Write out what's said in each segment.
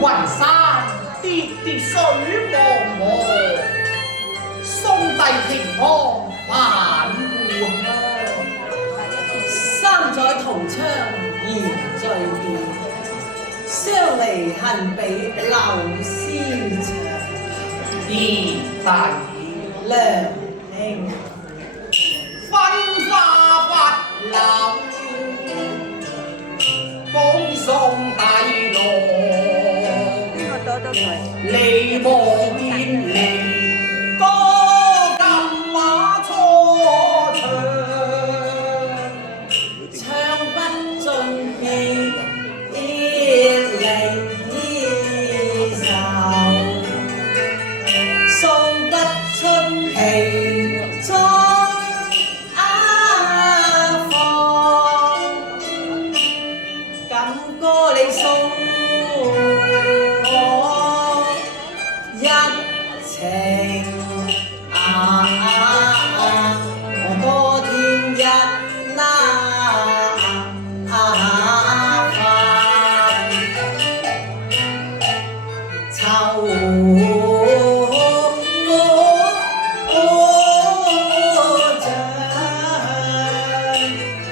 雲山跌跌水茫茫，送遞平安返故鄉。三載同窗宜聚別，相離恨比柳絲長。二大梁兄，分花不留，恭送帝羅。你望見你歌金馬初唱，唱不盡記憶離愁，送不出其中放，感歌你送一情我多添一份愁像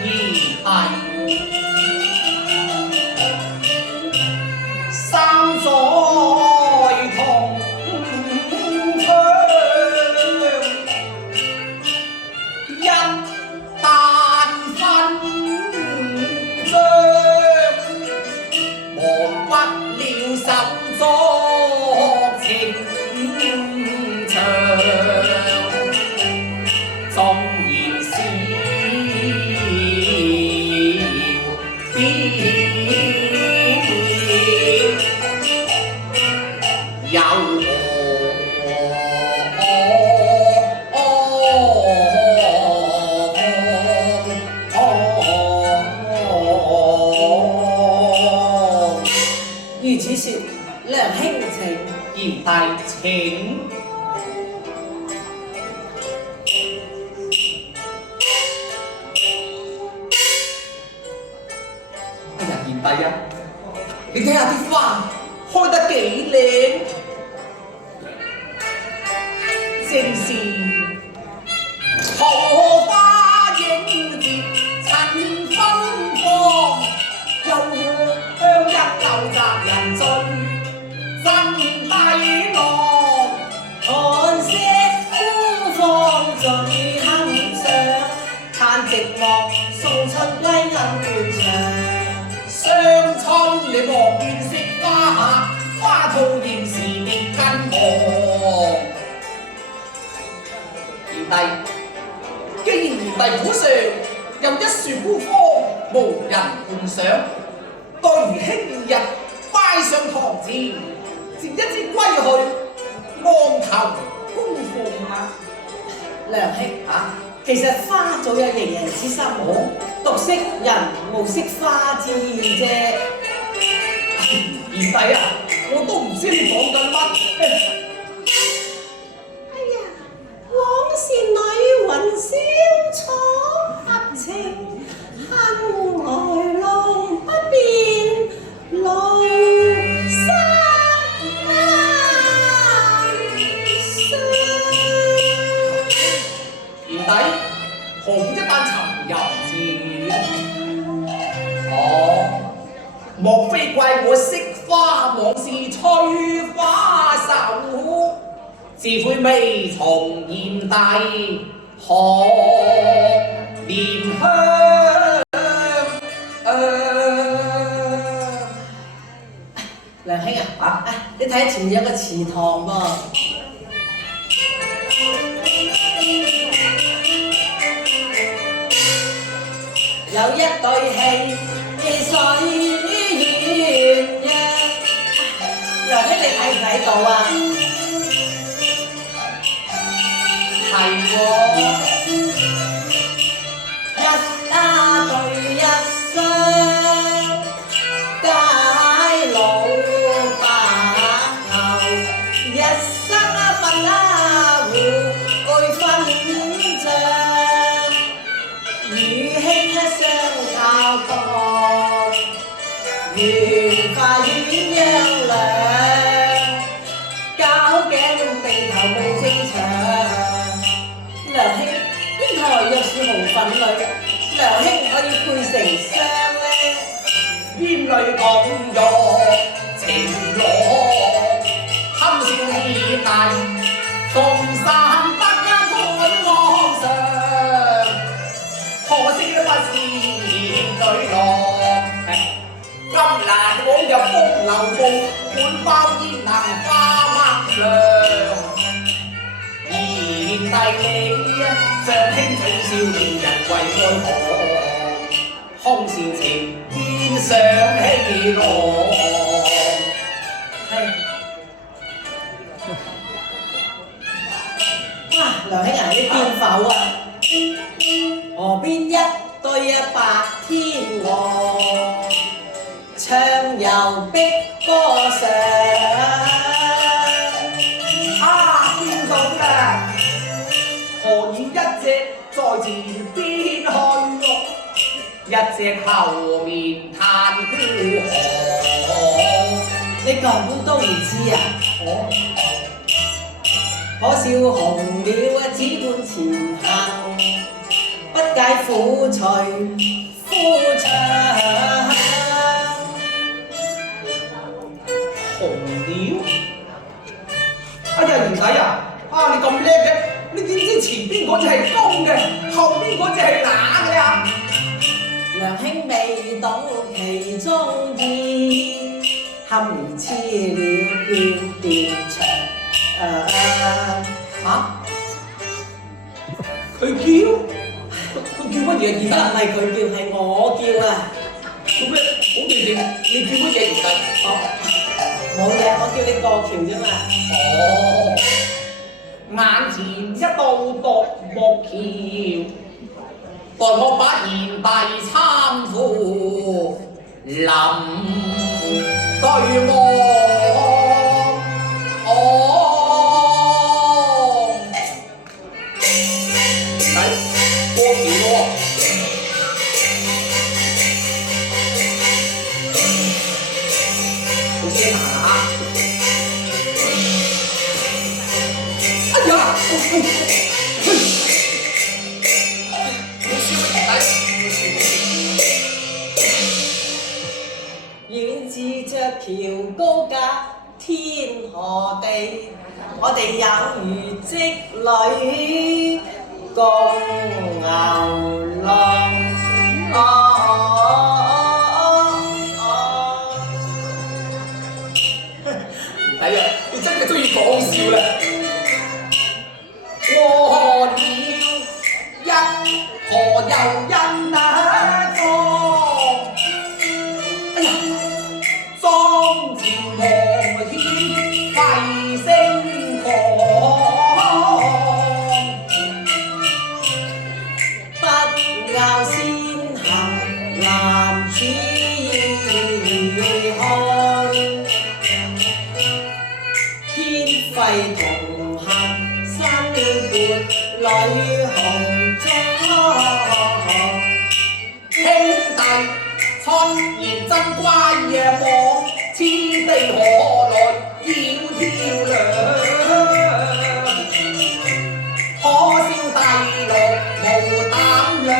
二大三載同一旦分章，忘不了手作情長。縱然笑必有如此說，梁兄請。賢弟請。哎呀，賢弟啊，你睇下啲花開得幾靚，正是桃花映月襯芬芳，又香一舊襲人醉。真低浪，看色孤芳最堪上，嘆寂寞送春歸暗斷腸。相春你莫怨惜花下，花吐現時別跟我。賢弟，既然賢弟府上有一樹孤芳，無人觀賞，待如輕日拜上堂前。接一支歸去，望求供奉啊！梁兄其實花早有迎人之心，獨惜人無惜花之意啫。賢弟啊，我都唔知你講緊乜。哎呀，往事裏雲消楚合情，恨來路不變路山。賢弟，何苦一旦沉入字？哦，莫非怪我惜花往事催花手，自悔未從賢弟學蓮香。梁兄啊，你睇前面有個祠堂噃，有一對戲水鴛鴦。梁兄你睇唔睇到啊？係喎。一家對一雙，街老白頭，一生不會分賬，與兄相靠度，緣化鴛鴦兩，交頸地頭無正長。梁兄，邊台若是紅粉女，梁兄可以配成雙呢？煙淚共浴情慾，堪笑意大，逢散不間歡安上，可惜不是女郎。金蘭往日風流夢，滿包煙能花麥亮。而弟你相輕取笑，令人為愛何？空煽情煙上喜樂。哇！梁兄啊，你變否啊？河邊一對白天鵝，暢遊碧波上。見到嘅，何以一隻在前邊去，一隻後面嘆孤寒？你咁都唔知啊？可笑紅了只管前行，不解苦隨夫唱。紅了？哎呀，賢仔啊！你咁叻嘅，你點知前邊嗰隻係公嘅，後邊嗰隻係乸嘅呀？梁兄未懂其中意，堪如痴了倦斷腸。佢叫乜嘢？而家唔係佢叫，係我叫啊！做咩？好地地，你叫乜嘢賢仔？冇嘢，我叫你過橋啫嘛。眼前一道獨木橋，待我把賢弟參赴臨對望。過橋喎！好先行下。哎呀！遠自着橋高隔天河地，我哋有如織女共牛郎。係啊，你真係中意講笑啦！過了一河又因那莊，哎呀，莊前望顯廢聲狂，不拗先行男子漢，天廢同行新撥女紅妝。兄弟春言真乖夜望，此地何來窈窕亮？可笑弟郎無膽量。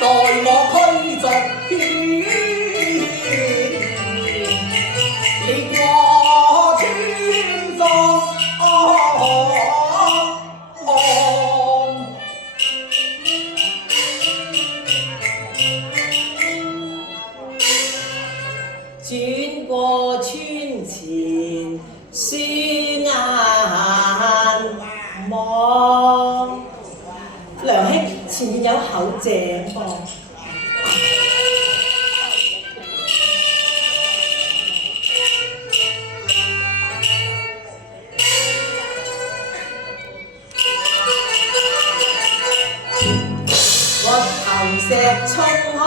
待我驅逐犬，你過轉過村前樹眼望，梁兄前面有口井噃。石衝開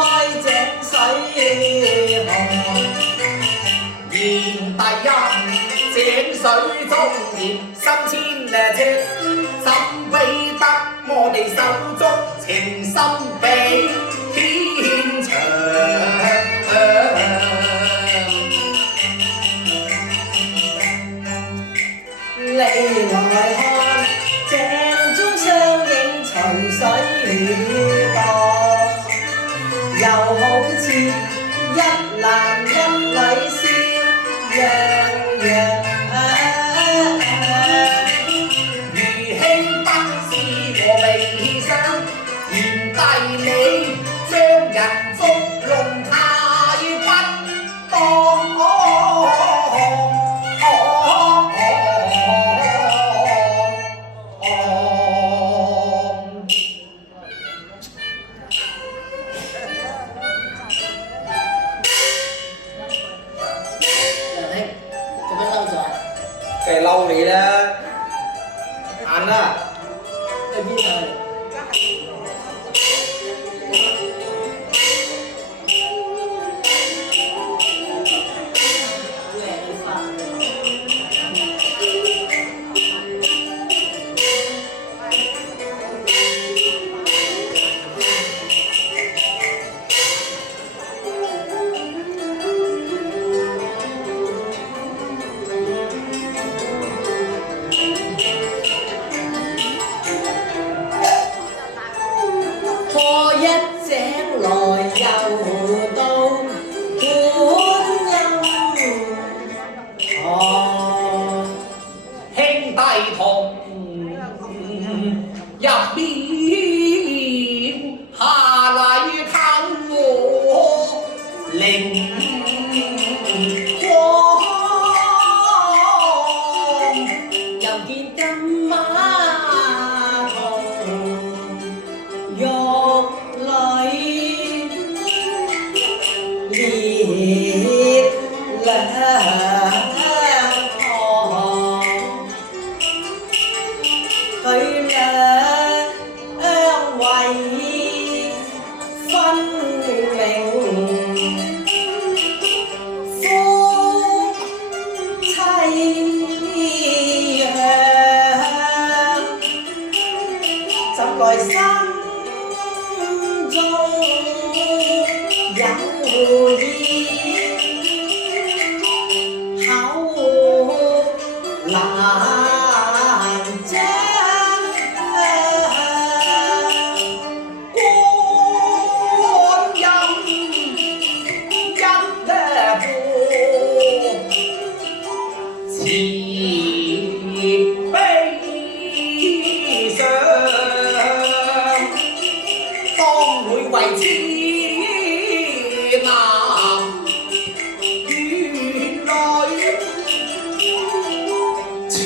井水紅，現第一井水中年3000尺，怎比得我哋手足情深比天長？你來看井中相映隨水蕩，又好似一男一女笑洋洋。如兄不是我理想，賢弟你將人捉弄太不當。梗係嬲你啦，晏啦，去邊啊？破一井來又到觀音堂，兄弟同入面下嚟睇我靈光，又見金馬同玉女烈兩行，佢兩位分明夫妻樣，怎來心中有意，口難張。觀音一步慈悲上，當會為此男與女切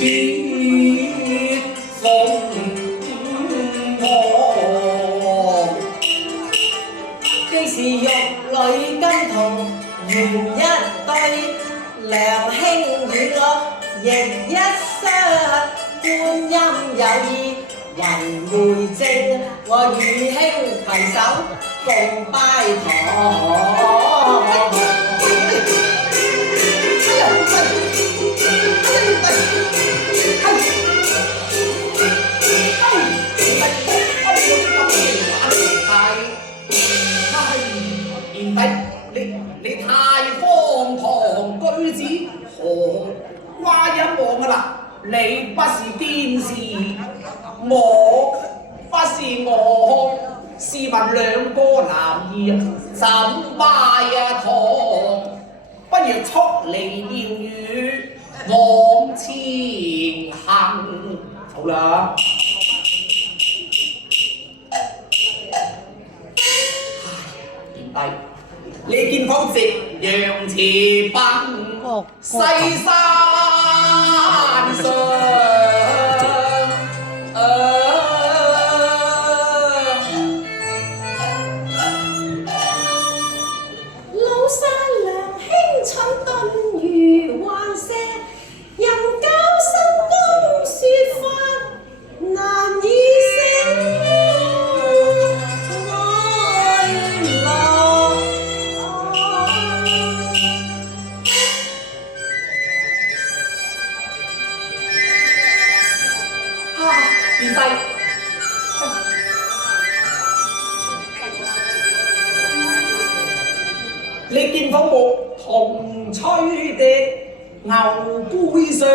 鳳凰。既是玉女跟同緣一對，梁兄與我亦一雙。觀音有意為媒證，我與兄攜手共拜堂。你太荒唐舉止，何瓜一望㗎啦！你不是癲事，我不是我，試問兩個男兒怎拜堂？不如速離廟宇往前行。好啦。賢弟，你見講直陽似奔西山上。老山良興蠢頓如幻射，人教心公説法難以成。賢弟，你見否牧童吹笛，牛背上，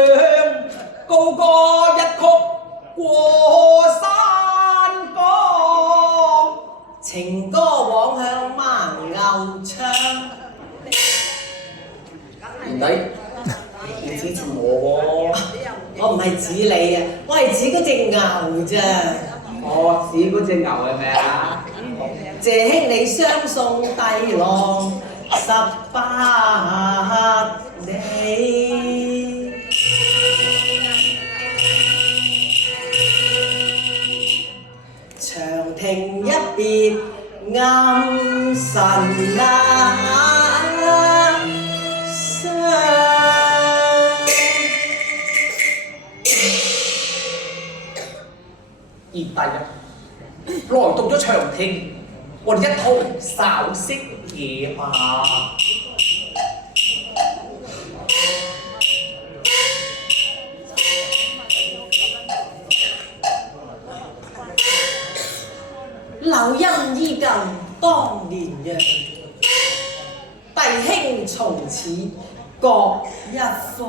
高歌一曲過山崗。情歌枉向盲牛唱。賢弟，你指住我喎。我唔係指你啊，我係指嗰隻牛咋。哦，指嗰隻牛係咪啊？謝兄你相送帝郎18里，長亭一別暗神傷。賢弟啊，來到咗長亭，我哋一同稍息夜吧。柳陰依舊當年樣，弟兄從此各一方。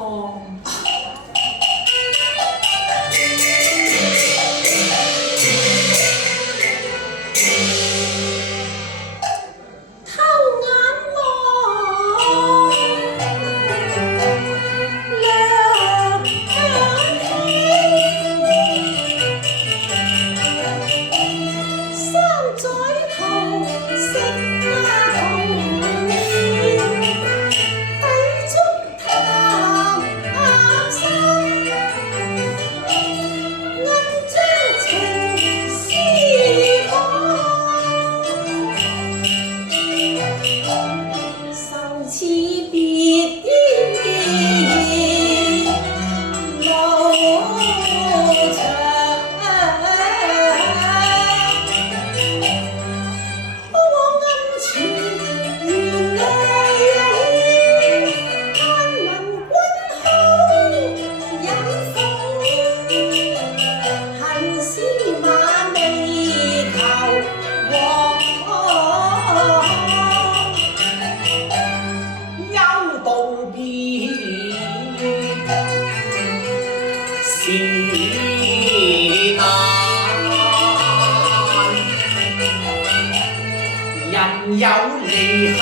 人有離合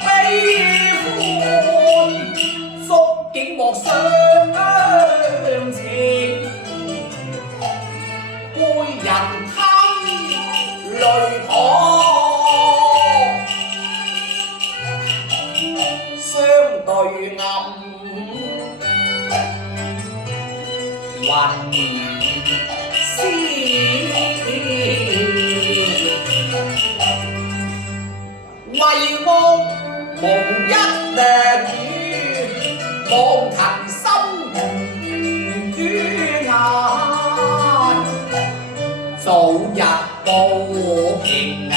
悲歡，宿景莫相情。背人吞淚淌，相對暗雲絲。為望無一語，望騰心於眼，早日報平安。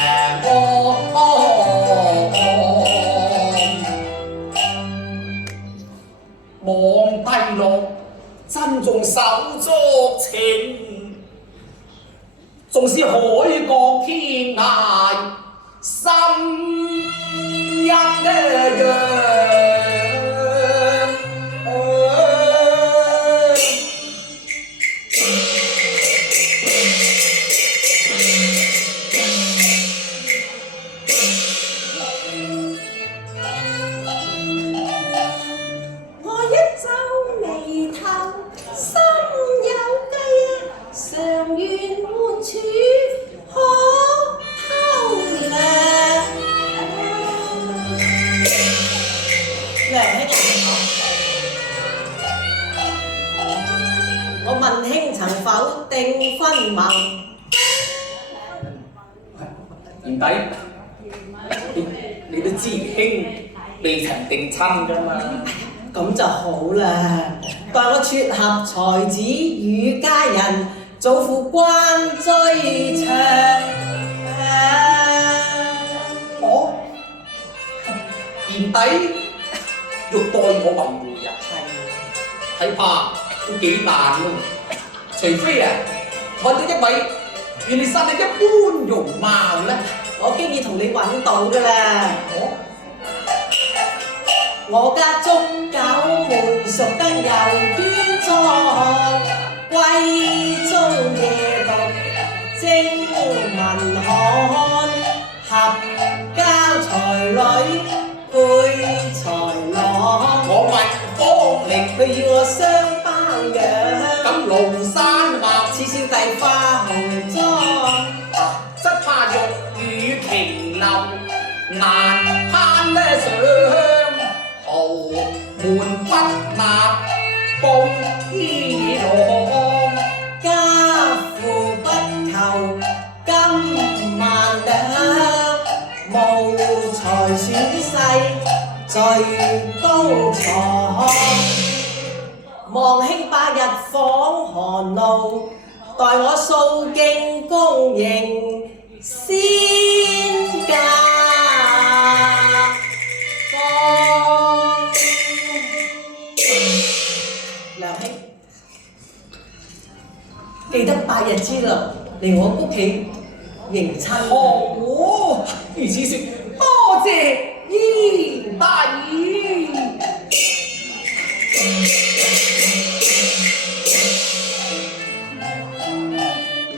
望帝樂珍重手足情，縱使海角天涯心一樣。我一皺眉頭，心有計，常願換處可偷略。兄啊，我問兄曾否定婚盟？賢弟，你都知兄未曾定親㗎嘛？咁就好啦，待我撮合才子與佳人，祖父關追長。我賢弟欲待我為媒人，睇怕都幾難喎。除非揾到一位與你生得一般容貌咧，我經已同你揾到㗎啦。我家祝九妹熟得又端莊，閨中夜讀精文翰，合交才女配才郎。我問方力，佢要我雙包養，咁廬山或似小弟化紅妝。則怕玉宇瓊樓難攀得上，豪門不納布衣裳，家父不求金萬兩，無才選世最高床。望兄8日訪寒露，待我掃徑公營先嫁方。梁兄，記得8日之內嚟我屋企迎親。哦，如此說，多謝賢弟。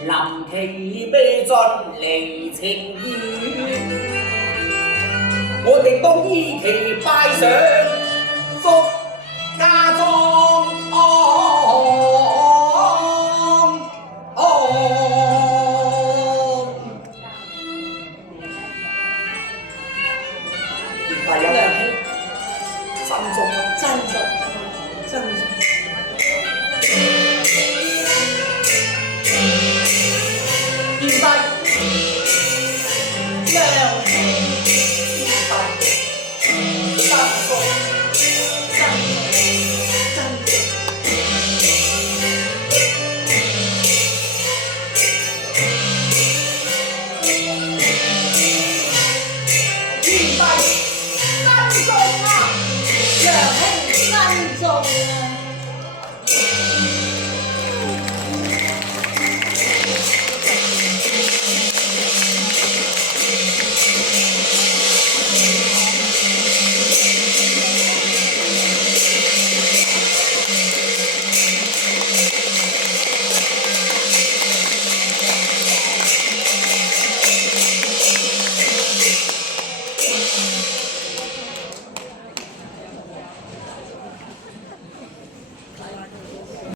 臨期悲盡離情雨，我哋當依期拜上福家莊。梁兄，珍重珍重，珍重。賢弟，梁兄，珍重，珍重。賢弟，珍重啊！梁兄珍重啊！